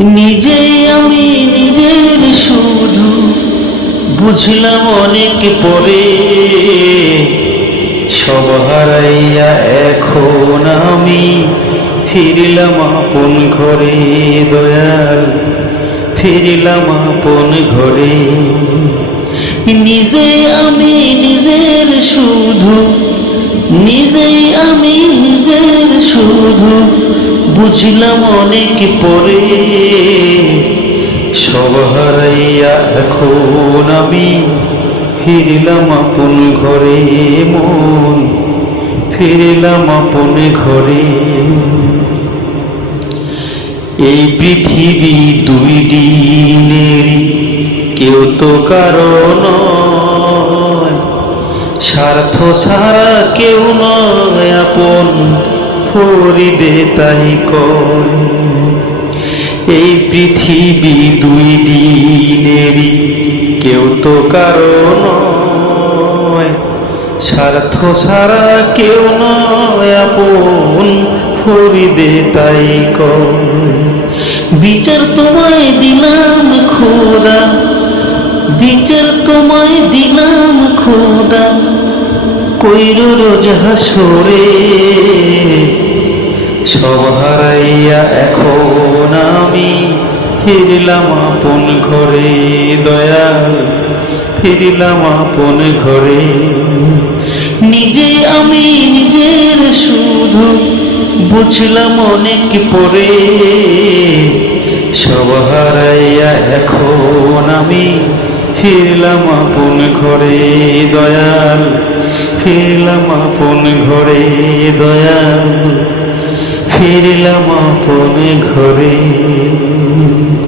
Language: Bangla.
নিজেই আমি নিজের শুধু বুঝলাম অনেক পরে, সব হারাইয়া এখন আমি ফিরলাম আপন ঘরে। দয়াল ফিরলাম আপন ঘরে। নিজেই আমি নিজের শুধু, নিজেই আমি নিজের শুধু বুঝলাম অনেক পরে, সব হারাইয়া এখন আমি ফিরলাম আপন ঘরে। মন ফিরলাম আপন ঘরে। এই পৃথিবী দুই দিনেরই, কেউ তো কারো নয়, স্বার্থ ছাড়া কেউ নয় আপন, ফরিদে তাই কয়। এই পৃথিবী দুই দিনেরই, কেউ তো কারো নয়, স্বার্থ ছাড়া কেউ নয় আপন, ফরিদে তাই কয়। বিচার তোমায় দিলাম খোদা, বিচার তোমায় দিলাম খোদা, কইরো রোজ হাসরে। সব হারাইয়া এখন আমি ফিরলাম আপন ঘরে। দয়াল ফিরলাম আপন ঘরে। নিজে আমি নিজের শুধু বুঝলাম অনেক পরে, সব হারাইয়া এখন আমি ফিরলাম আপন ঘরে। দয়াল ফিরলাম আপন ঘরে। দয়াল ফিরলাম আপন ঘরে।